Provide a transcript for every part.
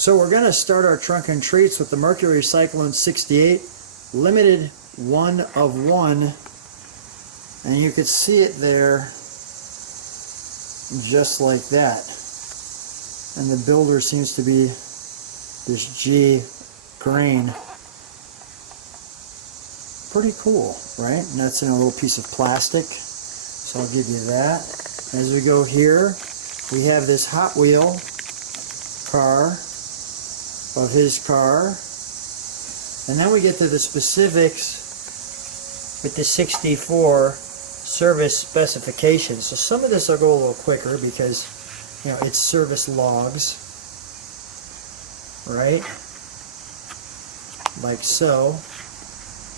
So we're going to start our trunk and treats with the Mercury Cyclone 68, limited 1 of 1, and you can see it there just like that. And the builder seems to be this G grain. Pretty cool, right? And that's in a little piece of plastic, so I'll give you that. As we go here, we have this Hot Wheel car of his car, and then we get to the specifics with the 64 service specifications. So some of this I'll go a little quicker because, you know, it's service logs, right? Like so.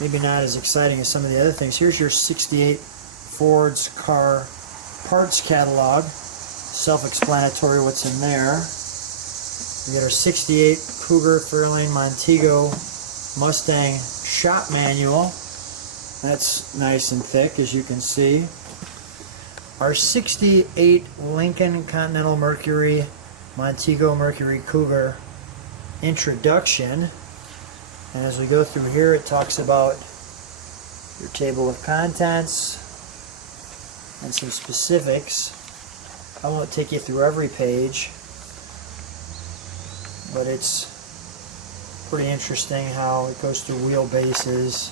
Maybe not as exciting as some of the other things. Here's your 68 Ford's car parts catalog. Self-explanatory what's in there. We got our 68 Cougar, Fairlane, Montego, Mustang shop manual. That's nice and thick, as you can see. Our 68 Lincoln Continental Mercury, Montego Mercury Cougar introduction. And as we go through here, it talks about your table of contents and some specifics. I won't take you through every page, but it's pretty interesting how it goes through wheelbases,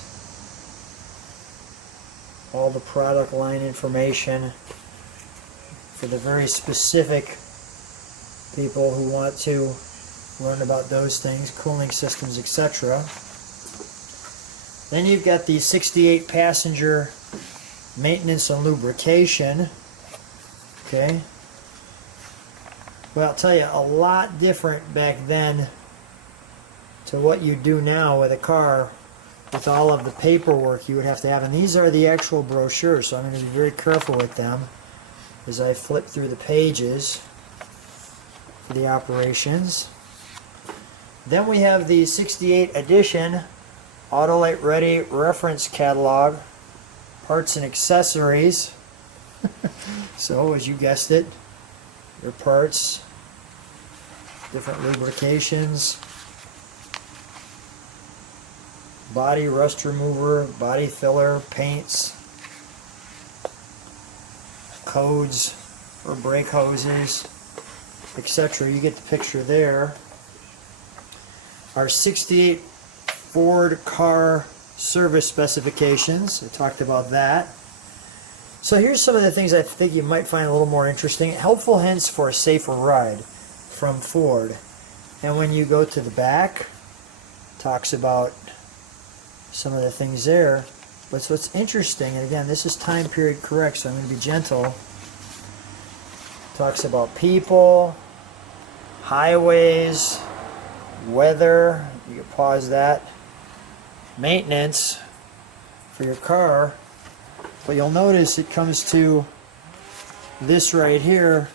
all the product line information for the very specific people who want to learn about those things, cooling systems, etc. Then you've got the 68 passenger maintenance and lubrication. Okay. Well, I'll tell you, a lot different back then to what you do now with a car with all of the paperwork you would have to have. And these are the actual brochures, so I'm going to be very careful with them as I flip through the pages for the operations. Then we have the 68 edition Autolite Ready reference catalog, parts and accessories. So, as you guessed it, your parts, different lubrications, body rust remover, body filler, paints, codes or brake hoses, etc. You get the picture there. Our 68 Ford car service specifications, I talked about that. So here's some of the things I think you might find a little more interesting. Helpful hints for a safer ride from Ford. And when you go to the back, talks about some of the things there. But what's interesting, and again, this is time period correct, so I'm going to be gentle. Talks about people, highways, weather, you can pause that, maintenance for your car. But you'll notice it comes to this right here,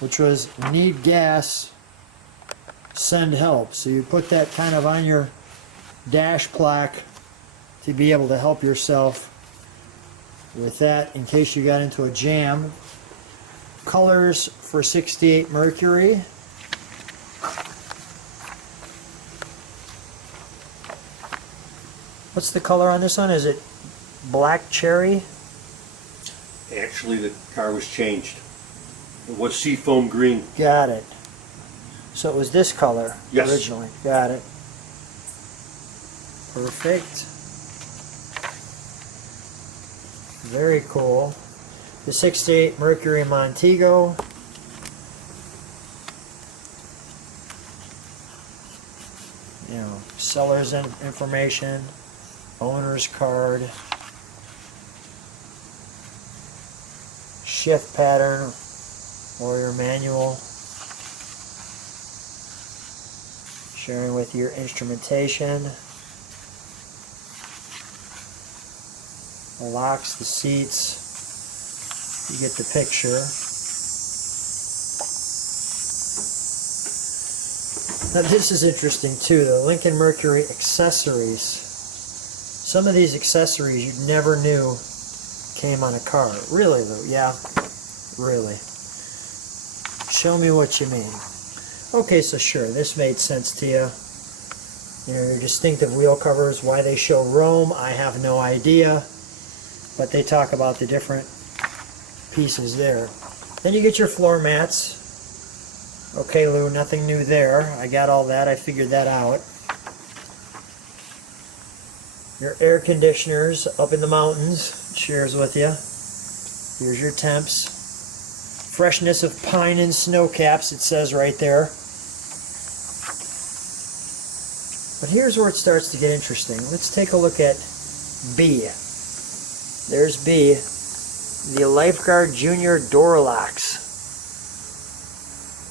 which was need gas, send help. So you put that kind of on your dash plaque to be able to help yourself with that in case you got into a jam. Colors for 68 Mercury. What's the color on this one? Is it black cherry? Actually, the car was changed. It was seafoam green. Got it. So it was this color Yes. originally. Got it. Perfect. Very cool. The 68 Mercury Montego. You know, seller's information, owner's card, shift pattern or your manual, sharing with your instrumentation, the locks, the seats, you get the picture. Now this is interesting too, the Lincoln Mercury accessories. Some of these accessories you never knew came on a car. Really though, yeah, really. Show me what you mean. Okay, so sure, this made sense to you. You know, your distinctive wheel covers, why they show Rome, I have no idea. But they talk about the different pieces there. Then you get your floor mats. Okay, Lou, nothing new there. I got all that. I figured that out. Your air conditioners up in the mountains. It shares with you. Here's your temps. Freshness of pine and snow caps, it says right there. But here's where it starts to get interesting. Let's take a look at B. There's B. The Lifeguard Junior door locks.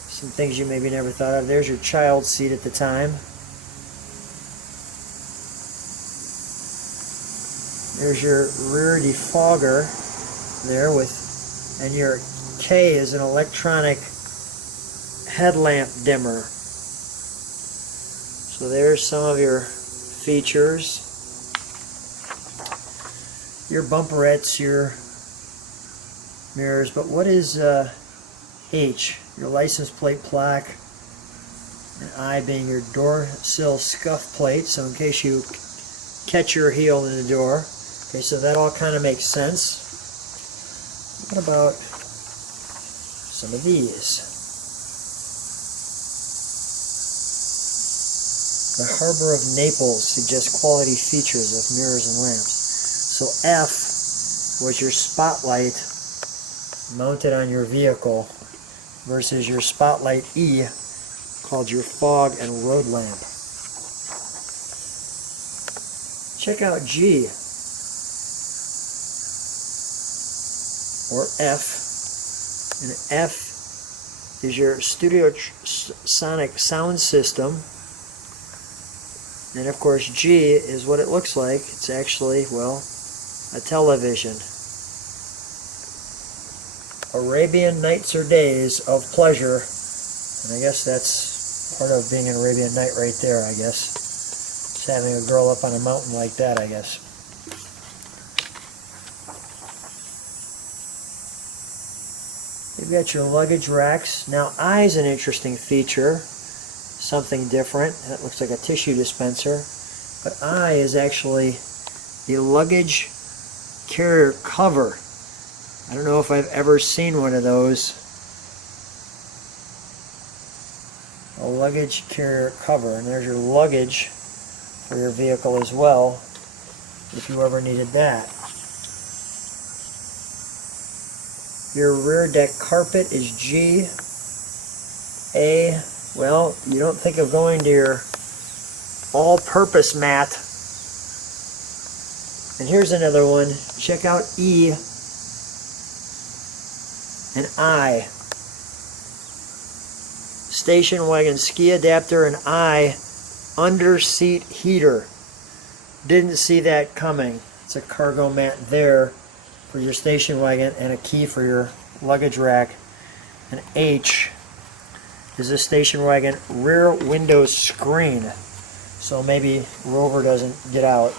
Some things you maybe never thought of. There's your child seat at the time. There's your rear defogger there with, and your K is an electronic headlamp dimmer. So there's some of your features. Your bumperettes, your mirrors, but what is H? Your license plate plaque, and I being your door sill scuff plate, so in case you catch your heel in the door. Okay, so that all kind of makes sense. What about some of these? The Harbor of Naples suggests quality features of mirrors and lamps. So F was your spotlight mounted on your vehicle versus your spotlight E called your fog and road lamp. Check out G or F. And F is your studio sonic sound system. And of course G is what it looks like. It's actually, well, a television. Arabian Nights or Days of Pleasure. And I guess that's part of being an Arabian Night right there, I guess. Just having a girl up on a mountain like that, I guess. You've got your luggage racks. Now I is an interesting feature. Something different. That looks like a tissue dispenser. But I is actually the luggage carrier cover. I don't know if I've ever seen one of those. A luggage carrier cover. And there's your luggage for your vehicle as well, if you ever needed that. Your rear deck carpet is G. A, well, you don't think of going to your all-purpose mat. And here's another one. Check out E and I. Station wagon ski adapter and I under seat heater. Didn't see that coming. It's a cargo mat there for your station wagon and a key for your luggage rack. And H is a station wagon rear window screen. So maybe Rover doesn't get out.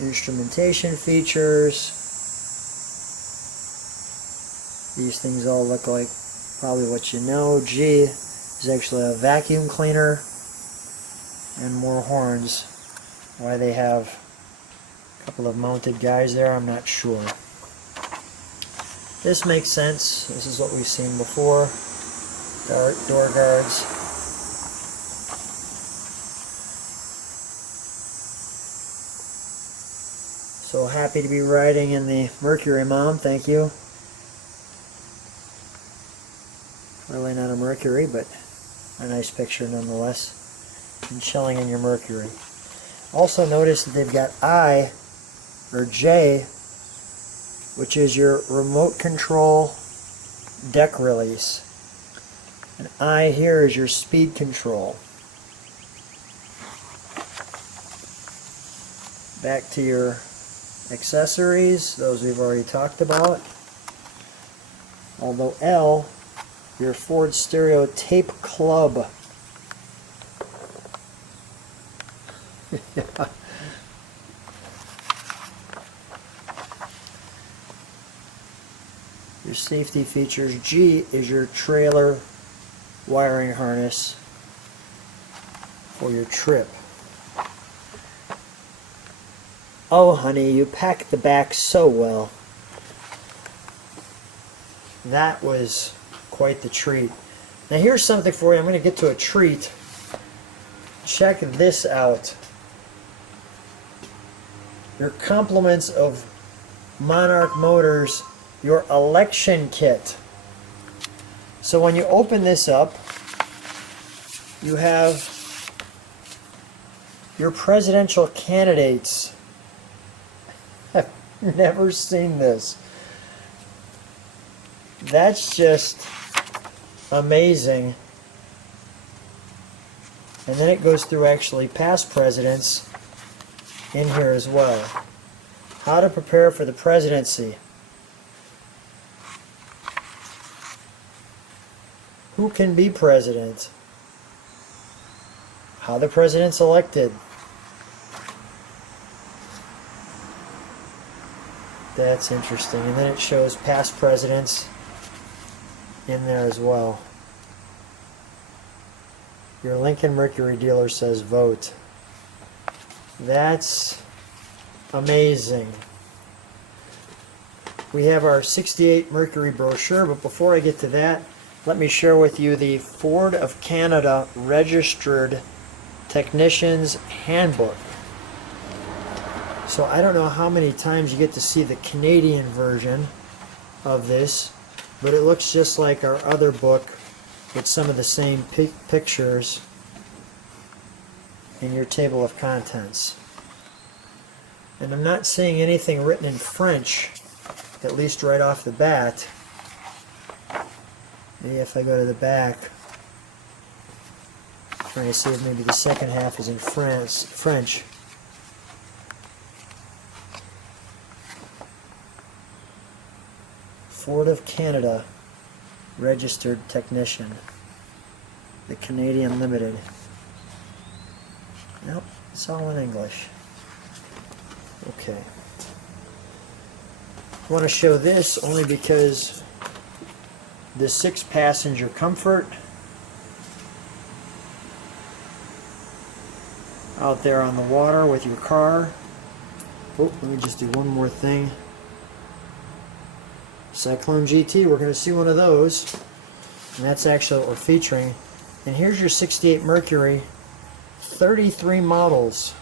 Instrumentation features. These things all look like probably what you know. G is actually a vacuum cleaner and more horns. Why they have a couple of mounted guys there, I'm not sure. This makes sense. This is what we've seen before. Door guards. So happy to be riding in the Mercury, Mom. Thank you. Really not a Mercury, but a nice picture nonetheless. And chilling in your Mercury. Also notice that they've got I, or J, which is your remote control deck release. And I here is your speed control. Back to your accessories, those we've already talked about. Although L, your Ford stereo tape club. Yeah. Your your safety features. G is your trailer wiring harness for your trip. Oh, honey, you packed the back so well. That was quite the treat. Now here's something for you. I'm going to get to a treat. Check this out. Your compliments of Monarch Motors, your election kit. So when you open this up, you have your presidential candidates. I've never seen this. That's just amazing. And then it goes through actually past presidents in here as well. How to prepare for the presidency. Who can be president? How the president's elected. That's interesting. And then it shows past presidents in there as well. Your Lincoln Mercury dealer says vote. That's amazing. We have our 68 Mercury brochure, but before I get to that, let me share with you the Ford of Canada Registered Technician's Handbook. So I don't know how many times you get to see the Canadian version of this, but it looks just like our other book with some of the same pictures in your table of contents. And I'm not seeing anything written in French, at least right off the bat. Maybe if I go to the back, trying to see if maybe the second half is in French. Ford of Canada Registered Technician, the Canadian Limited. Nope, it's all in English. Okay. I want to show this only because the 6-passenger comfort out there on the water with your car. Oh, let me just do one more thing. Cyclone GT, we're going to see one of those, and that's actually what we're featuring. And here's your 68 Mercury, 33 models.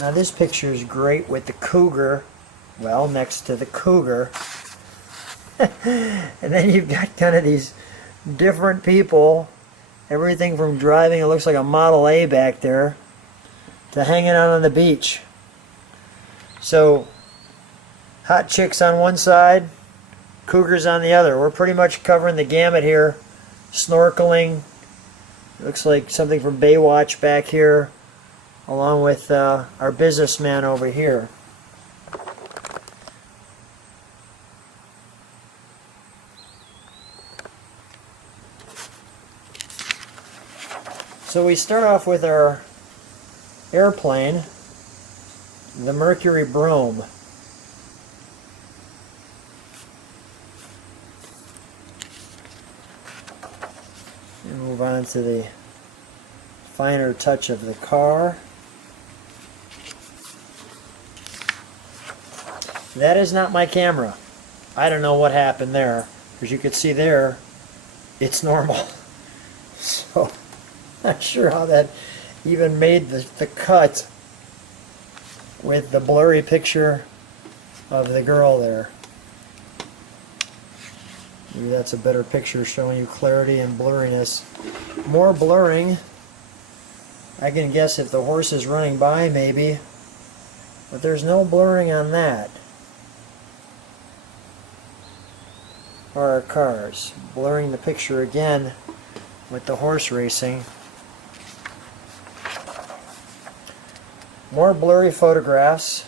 Now this picture is great with the Cougar, well, next to the Cougar. And then you've got kind of these different people, everything from driving, it looks like a Model A back there, to hanging out on the beach. So hot chicks on one side, cougars on the other. We're pretty much covering the gamut here. Snorkeling. Looks like something from Baywatch back here, along with our businessman over here. So we start off with our airplane, the Mercury Brome. And move on to the finer touch of the car. That is not my camera. I don't know what happened there. As you can see there, it's normal. So, not sure how that even made the cut with the blurry picture of the girl there. Maybe that's a better picture showing you clarity and blurriness. More blurring. I can guess if the horse is running by maybe, but there's no blurring on that. Or our cars. Blurring the picture again with the horse racing. More blurry photographs.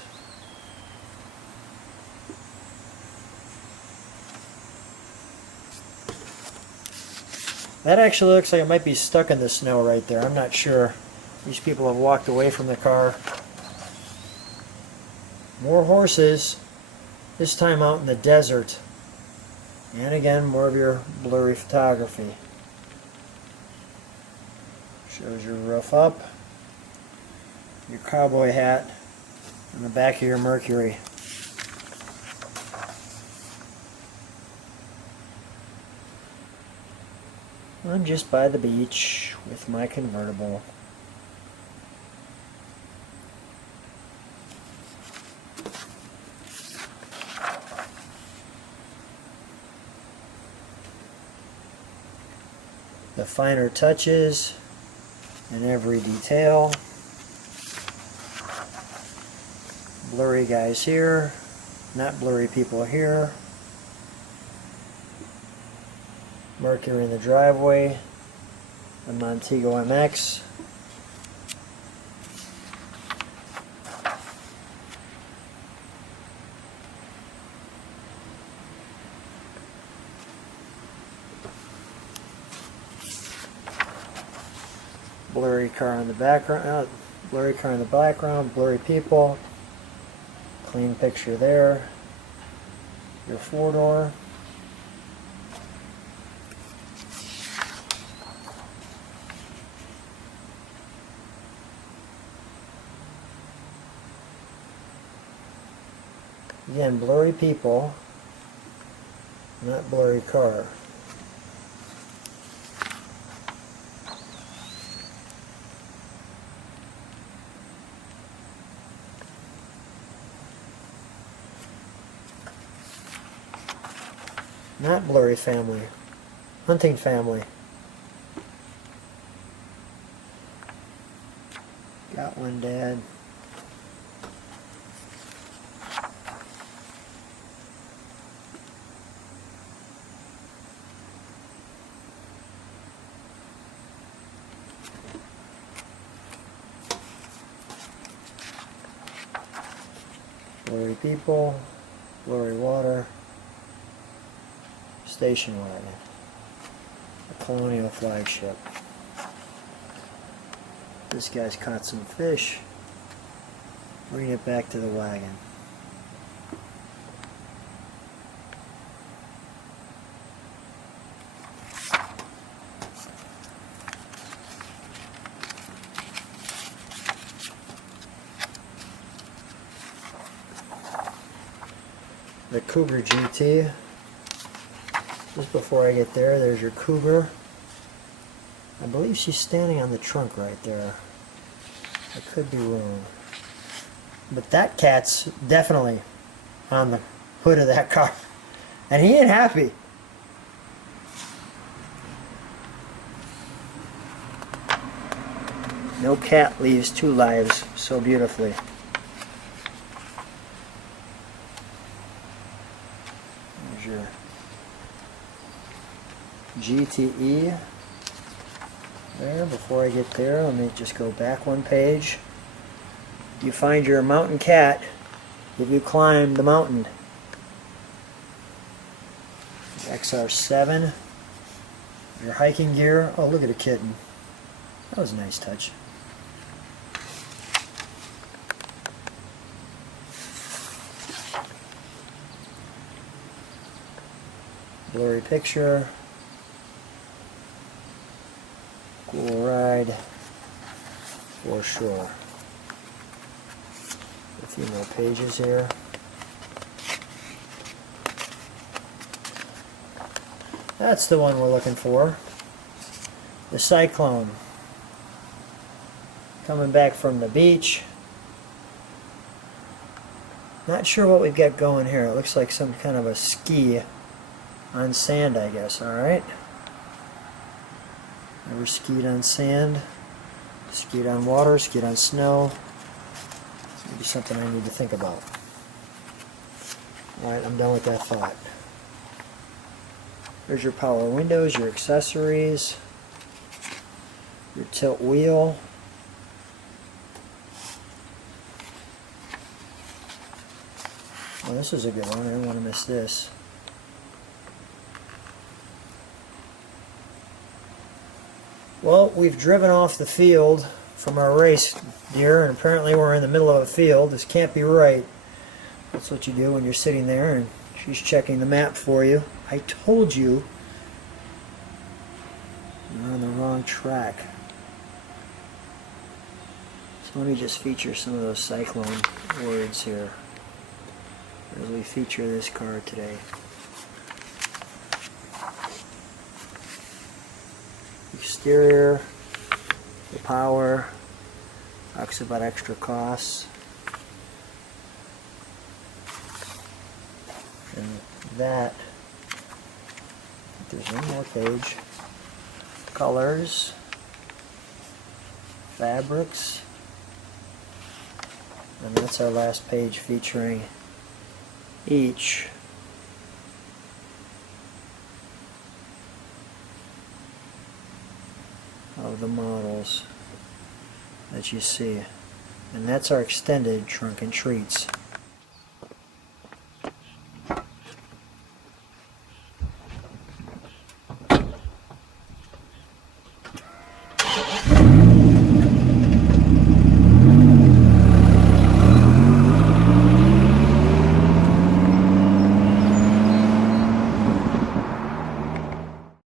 That actually looks like it might be stuck in the snow right there. I'm not sure. These people have walked away from the car. More horses. This time out in the desert. And again, more of your blurry photography. Shows your roof up, your cowboy hat, and the back of your Mercury. I'm just by the beach with my convertible. The finer touches in every detail. Blurry guys here, not blurry people here. Mercury in the driveway, the Montego MX. Blurry car in the background, blurry car in the background, blurry people. Clean picture there. Your four-door. Again, blurry people, not blurry car. Not blurry family, hunting family. Got one, Dad. Blurry people, blurry water. Station wagon, a colonial flagship. This guy's caught some fish. Bring it back to the wagon. The Cougar GT. Just before I get there, there's your Cougar. I believe she's standing on the trunk right there. I could be wrong. But that cat's definitely on the hood of that car. And he ain't happy. No cat leaves two lives so beautifully. There's your GTE there. Before I get there, let me just go back one page. You find your mountain cat if you climb the mountain. XR7, your hiking gear. Oh, look at a kitten. That was a nice touch. Blurry picture. Cool ride, for sure. A few more pages here. That's the one we're looking for. The Cyclone. Coming back from the beach. Not sure what we've got going here. It looks like some kind of a ski on sand, I guess. Alright. Never skied on sand, skied on water, skied on snow. Maybe something I need to think about. Alright, I'm done with that thought. There's your power windows, your accessories, your tilt wheel. Oh, this is a good one. I don't want to miss this. Well, we've driven off the field from our race, deer, and apparently we're in the middle of a field. This can't be right. That's what you do when you're sitting there and she's checking the map for you. I told you you're on the wrong track. So let me just feature some of those Cyclone words here as we feature this car today. Exterior, the power, talks about extra costs, and that, there's one more page, colors, fabrics, and that's our last page featuring each of the models that you see. And that's our extended trunk and treats.